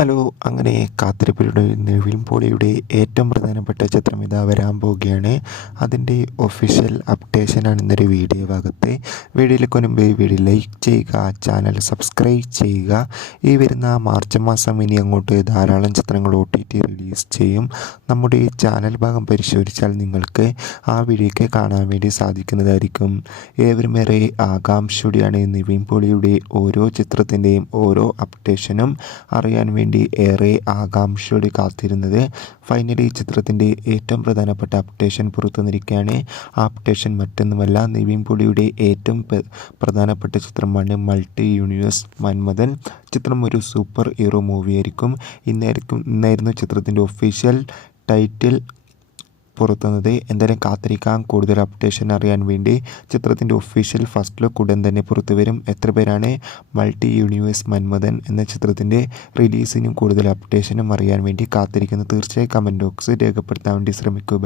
Hello, അങ്ങനെ കാത്തിരിപ്പിലൂടെ നിവിൻ പോളിയുടെ ഏറ്റവും പ്രധാനപ്പെട്ട ചിത്രം ഇതാ വരാൻ പോവുകയാണ്. അതിൻ്റെ ഒഫീഷ്യൽ അപ്ഡേഷനാണ് ഇന്നൊരു വീഡിയോ ഭാഗത്ത്. വീഡിയോയിലേക്ക് മുൻപ് വീഡിയോ ലൈക്ക് ചെയ്യുക, ചാനൽ സബ്സ്ക്രൈബ് ചെയ്യുക. ഈ വരുന്ന മാർച്ച് മാസം ഇനി അങ്ങോട്ട് ധാരാളം ചിത്രങ്ങൾ OTT റിലീസ് ചെയ്യും. നമ്മുടെ ചാനൽ ഭാഗം പരിശോധിച്ചാൽ നിങ്ങൾക്ക് ആ വീഡിയോയ്ക്ക് കാണാൻ വേണ്ടി സാധിക്കുന്നതായിരിക്കും. ഏവരും ഏറെ ആകാംക്ഷയോടെയാണ് നിവിൻ പോളിയുടെ ഓരോ ചിത്രത്തിൻ്റെയും ഓരോ അപ്ഡേഷനും അറിയാൻ വേണ്ടി ഏറെ ആകാംക്ഷയോടെ കാത്തിരുന്നത്. ഫൈനലി ചിത്രത്തിൻ്റെ ഏറ്റവും പ്രധാനപ്പെട്ട അപ്ഡേഷൻ പുറത്തുവന്നിരിക്കുകയാണ്. ആ അപ്ഡേഷൻ മറ്റൊന്നുമല്ല, നിവിൻ പോളിയുടെ ഏറ്റവും പ്രധാനപ്പെട്ട ചിത്രമാണ് മൾട്ടി യൂണിവേഴ്സ് മന്മഥൻ. ചിത്രം ഒരു സൂപ്പർ ഹീറോ മൂവിയായിരിക്കും. ഇന്നായിരുന്നു ചിത്രത്തിൻ്റെ ഒഫീഷ്യൽ ടൈറ്റിൽ പുറത്തുവന്നത്. എന്തായാലും കാത്തിരിക്കാം കൂടുതൽ അപ്ഡേഷൻ അറിയാൻ വേണ്ടി. ചിത്രത്തിൻ്റെ ഒഫീഷ്യൽ ഫസ്റ്റ് ലുക്ക് ഉടൻ തന്നെ പുറത്തു വരും. എത്ര പേരാണ് മൾട്ടി യൂണിവേഴ്സ് മന്മഥൻ എന്ന ചിത്രത്തിൻ്റെ റിലീസിനും കൂടുതൽ അപ്ഡേഷനും അറിയാൻ വേണ്ടി കാത്തിരിക്കുന്നത്? തീർച്ചയായും കമൻറ്റ് ബോക്സ് രേഖപ്പെടുത്താൻ വേണ്ടി ശ്രമിക്കുക.